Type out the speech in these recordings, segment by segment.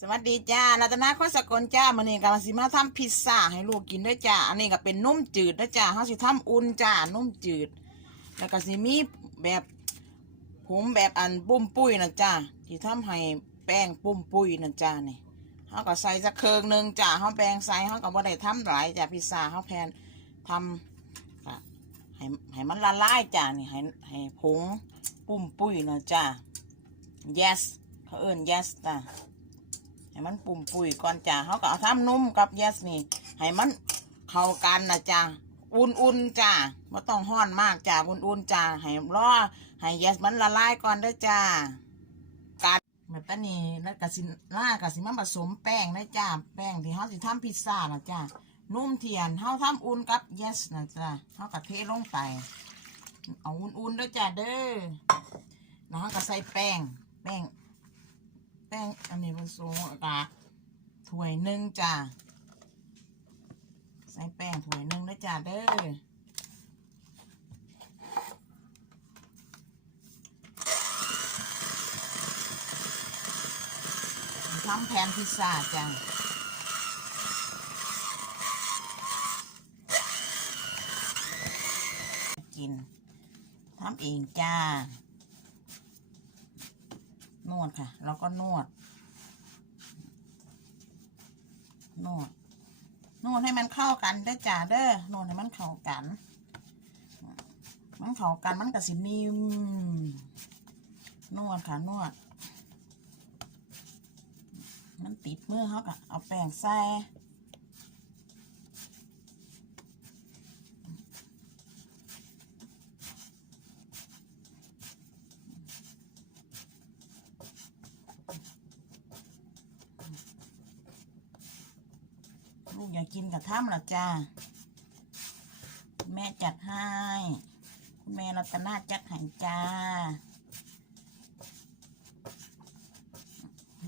สวัสดีจ้ารัตนาโคสกลจ้ามื้อนี้กำลังสิมาทำพิซซ่าให้ลูกกินด้วยจ้า อันนี้ก็เป็นนุ่มจืดนะจ้าเฮาสิทำอุ่นจ้า นุ่มจืด แล้วก็สิมีแบบผงแบบอันปุ้มปุ้ยนะจ้าที่ทำให้แป้งปุ้มปุ้ยนะจ้านี่เฮาก็ใส่สักเครื่องหนึ่งจ้าเฮาแป้งใส่เฮาก็บ่ได้ทำหลายจ้าพิซซ่าเฮาแพนทำก็ให้ให้มันละลายจ้านี่ให้ให้ผงปุ้มปุ้ยนะจ้า yes เขาเอิ้น yes จ้า ให้มันปุ่มปุ๋ยก่อนจ้าเขาก็เอาทำนุ่มกับยสนี่ให้มันเข้ากันนะจ้าอุ่นๆจ้าไม่ต้องห้อนมากจ้าอุ่นๆจ้าให้รอให้ยสมันละลายก่อนเด้จ้าการเมื่อตอนนี้แล้วก็สิล่ากับสิมาผสมแป้งนะจ้าแป้งที่เขาสิทำพิซซ่านะจ้านุ่มเทียนเขาทำอุ่นกับยสนะจ้าเขาก็เทลงไปเอาอุ่นๆเด้จ้าเด้อแล้วเขาก็ใส่แป้งแป้ง แป้งอันนี้ผสมกะถ้วยหนึ่งจ้าใส่แป้งถ้วยหนึ่งนะจ้าเด้อทำแผ่นพิซซ่าจ้ากินทำเองจ้า วดค่ะ แล้วก็นวด นวด นวดให้มันเข้ากันเด้อจ่าเด้อนวดให้มันเข้ากัน มันเข้ากันมันก็สินิ่มนวดค่ะนวด มันติดมือเขากะเอาแป้งใส่ลู กับท่ำหรอจ้าแม่จัดให้คุณแม่รัตนาจัดให้จ้า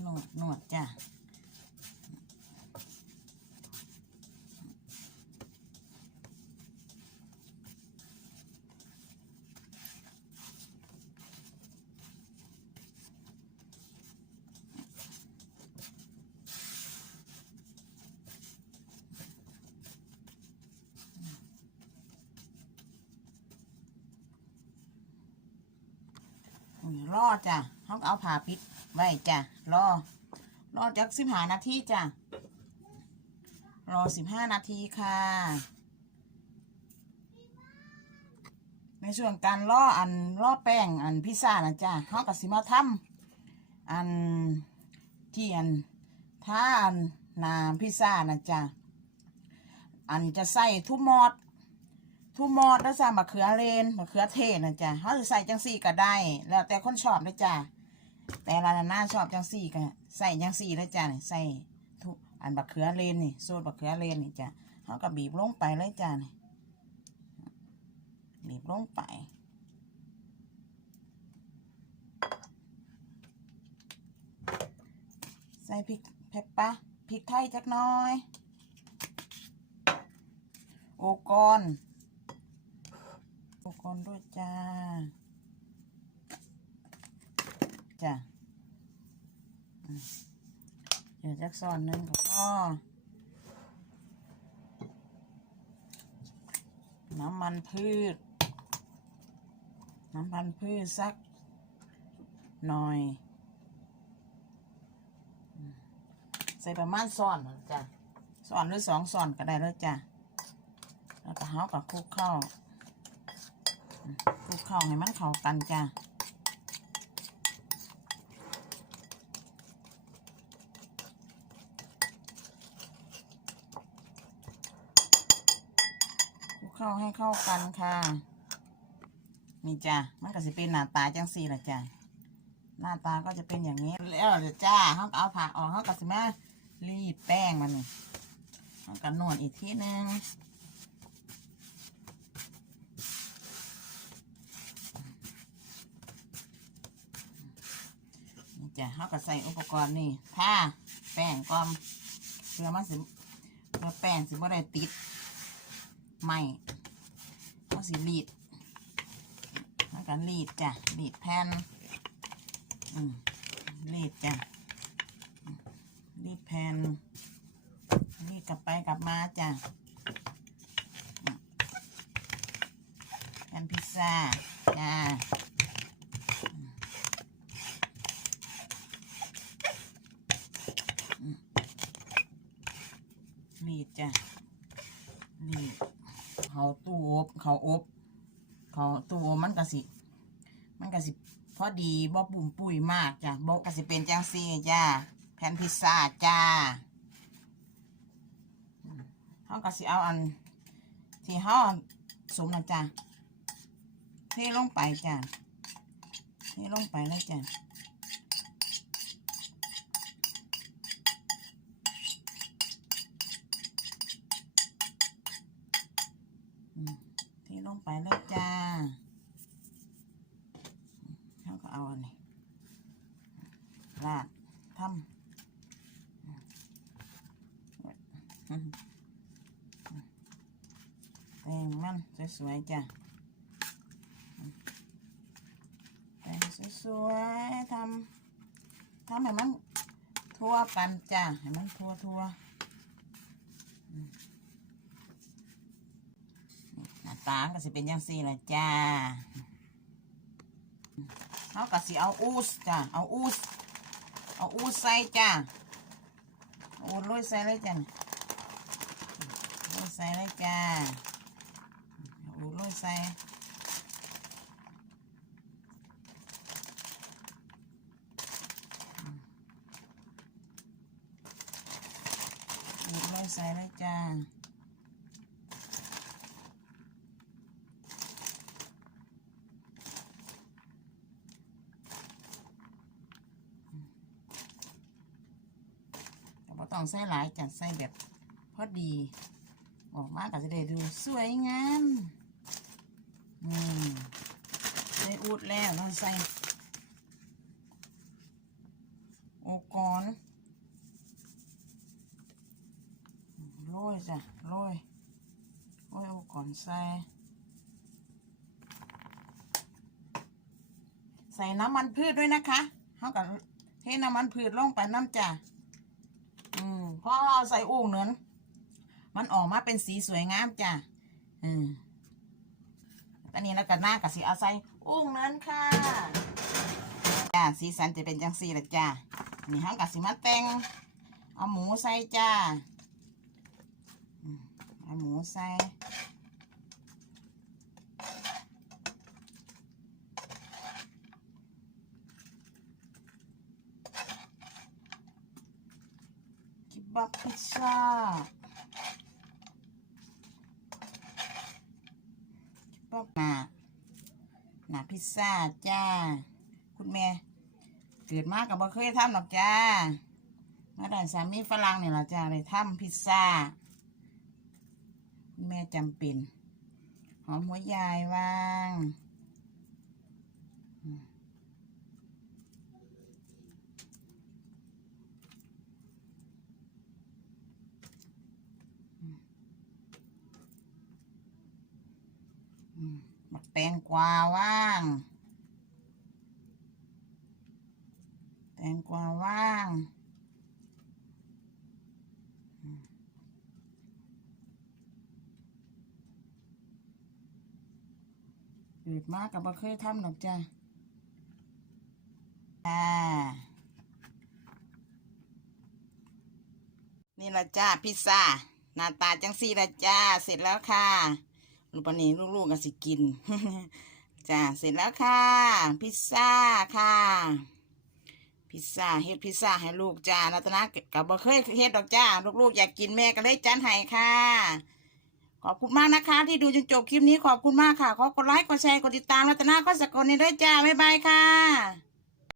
หนวดหนวดจ้า รอจ้ะเขาเอาผ่าปิดไว้จ้ะรอ รอจักสิบห้านาทีจ้ะรอสิบห้านาทีค่ะ ในส่วนการล่ออันล่อแป้งอันพิซซ่านะจ้ะเขาก็สิมาทำอันที่อันถ้าอันนาพิซซ่านะจ้ะอันจะใส่ทุกมอด ทุกมอดแล้วจ้ะมะเขือเลนมะเขือเทศนะจ้ะเขาจะใส่จังสี่ก็ได้ แล้วแต่คนชอบนะจ้ะแต่ลาลาน่าชอบจังสี่ก็ใส่จังสี่แล้วจ้ะใส่ทุอันบักเขือเลนนี่โซดบักเขือเลนนี่จ้ะเขาก็บีบลงไปเลยจ้ะนี่บีบลงไปใส่พริกเพปปะพริกไทยจักน้อย โอกอน โอกอนด้วยจ้า จ้ะเดี๋ยวจักซอนหนึงก็พอน้ำมันพืช น้ำมันพืชสักหน่อย ใส่ประมาณซอนจ้ะซอนหรือสองซอนก็ได้แล้วจ้ะแล้วก็เฮากับคลุกเข้า คลุกเข้าให้มันเข้ากันจ้ะคลุกเข้าให้เข้ากันค่ะ นี่จ้ะมันก็จะเป็นหน้าตาจังสี่แหละจ้ะหน้าตาก็จะเป็นอย่างนี้ แล้วเดี๋ยจ้าเขาก็เอาผักออกเขาก็จะมารีดแป้งมันนี่เขาก็นวดอีกทีนึง จ้ะเขาก็ใส่อุปกรณ์นี่ผ้าแป้งก่อนเพื่อมันสิเพื่อแป้งสิบ่ได้ติดไม่เขาสิรีดแล้วก็รีดจ้ะรีดแผ่นอืมรีดจ้ะอืมแผ่นนี่กลับไปกลับมาจ้ะแผ่นพิซซ่าจ้ารีดจ้ะรีดเขาตู้อบเขาอบ เขาตู้อบมัน ก็สิ มันก็สิพอดีบ่ปุ่มปุ้ยมากจ้ะบ่ก็สิเป็นจังซี่จ้าแผ่นพิซซ่าจ้าเฮาก็สิเอาอัน ที่เฮาสมนะจ้ะเทลงไปจ้ะเทลงไปเลยจ้ะอืมเทลงไปเลยจ้า เอานนี้ราดทำแตงมันสวยๆจ้ะแตงสวยๆทำทำให้มันทั่วกันจ้ะให้มันทั่วทั่วๆอืมหน้าตาก็จะเป็นย่างสี่ละจ้า เขาก็สิเอาอูสจ้ะเอาอูสเอาอูสใส่จ้ะอูสโรยใส่เลยจ้ะโรยใส่เลยจ้ะอูสโรยใส่อูสโรยใส่เลยจ้ะ แต้องใส่หลายจัดใส่แบบพอดี ออกมาก็จะได้ดูสวยงามอืมใส่อูดแล้วเราใส่โอกอนโรยจ้ะโรยโรยโอกอนใส่ใส่น้ำมันพืชด้วยนะคะเขากับเทน้ำมันพืชลงไปน้ำจ้ะอื พอเอาใส่อุ้งเนินมันออกมาเป็นสีสวยงามจ้ะอืมตอนนี้แล้วก็หน้ากับสีเอาใส่อุ้งเนินค่ะจ้าสีสันจะเป็นจังสีละจ้านี่ห้างกับสีมาแต่งเอาหมูใส่จ้าเอาหมูใส่ บับพิซซ่าบับหนาหนาพิซซ่าจ้า คุณแม่เกิดมากับบ่เคยทำหรอกจ้ามาได้สามีฝรั่งเนี่ยละจ้าเลยทำพิซซ่า คุณแม่จำเป็น หอมหัวใหญ่วาง อืมบักแตงกวาว่าง แตงกวาว่าง อืมเกิดมากกับบ่เคยทำหรอกจ้ะอ่านี่ละจ้าพิซซ่าหน้าตาจังสี่ละจ้า เสร็จแล้วค่ะ ลูกปนีลูกๆก็สิกินจ้าเสร็จแล้วค่ะ พิซซ่าค่ะ พิซซ่าเฮ็ดพิซซ่าให้ลูกจ้ารัตนะกับบ่เคยเฮ็ดดอกจ้า ลูกๆอยากกินแม่ก็เลยจัดให้ค่ะ ขอบคุณมากนะคะ ที่ดูจนจบคลิปนี้ขอบคุณมากค่ะ ขอกดไลค์กดแชร์กดติดตามรัตนาก็สกลในด้วยจ้าบ๊ายบายค่ะ